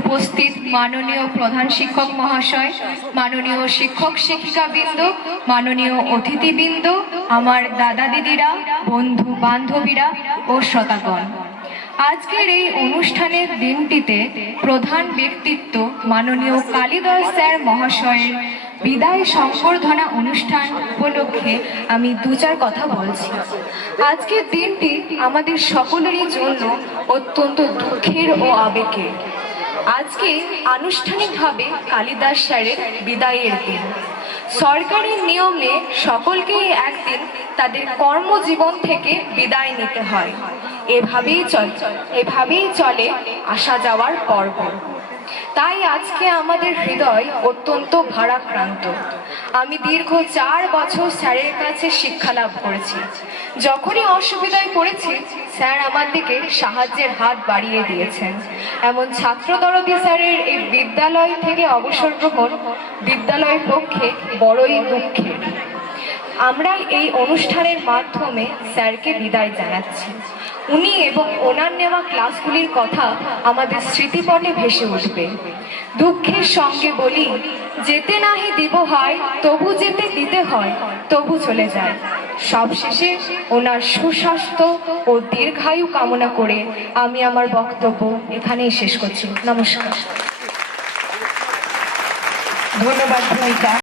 উপস্থিত মাননীয় প্রধান শিক্ষক মহাশয়, মাননীয় শিক্ষক শিক্ষিকাবৃন্দ, মাননীয় অতিথিবৃন্দ, আমার দাদা দিদিরা, বন্ধু বান্ধবীরা ও শ্রোতাগণ, আজকের এই অনুষ্ঠানের দিনটিতে প্রধান ব্যক্তিত্ব মাননীয় কালীদয় স্যার মহাশয়ের বিদায় সংবর্ধনা অনুষ্ঠান উপলক্ষে আমি দু চার কথা বলছি। আজকের দিনটি আমাদের সকলেরই জন্য অত্যন্ত দুঃখের ও আবেগের। আজকে আনুষ্ঠানিকভাবে কালিদাস স্যারের বিদায়ের দিন। সরকারি নিয়মে সকলকেই একদিন তাদের কর্মজীবন থেকে বিদায় নিতে হয়। এভাবেই চলে আসা যাওয়ার পর্ব। তাই আজকে আমাদের হৃদয় অত্যন্ত ভারাক্রান্ত। আমি দীর্ঘ 4 বছর স্যারের কাছে শিক্ষা লাভ করেছি। যখনই অসুবিধায় পড়েছি, স্যার আমার দিকে সাহায্যের হাত বাড়িয়ে দিয়েছেন। এমন ছাত্রদরদি স্যারের এই বিদ্যালয় থেকে অবসর গ্রহণ বিদ্যালয়ের পক্ষে বড়ই দুঃখের। আমরা এই অনুষ্ঠানের মাধ্যমে স্যারকে বিদায় জানাচ্ছি। উনি এবং ওনার নেওয়া ক্লাসগুলির কথা আমাদের স্মৃতিপটে ভেসে উঠবে। দুঃখের সঙ্গে বলি, যেতে নাহি দিব হয়, তবু যেতে দিতে হয়, তবু চলে যায়। সবশেষে ওনার সুস্বাস্থ্য ও দীর্ঘায়ু কামনা করে আমি আমার বক্তব্য এখানেই শেষ করছি। নমস্কার। ধন্যবাদ ভূমিকা।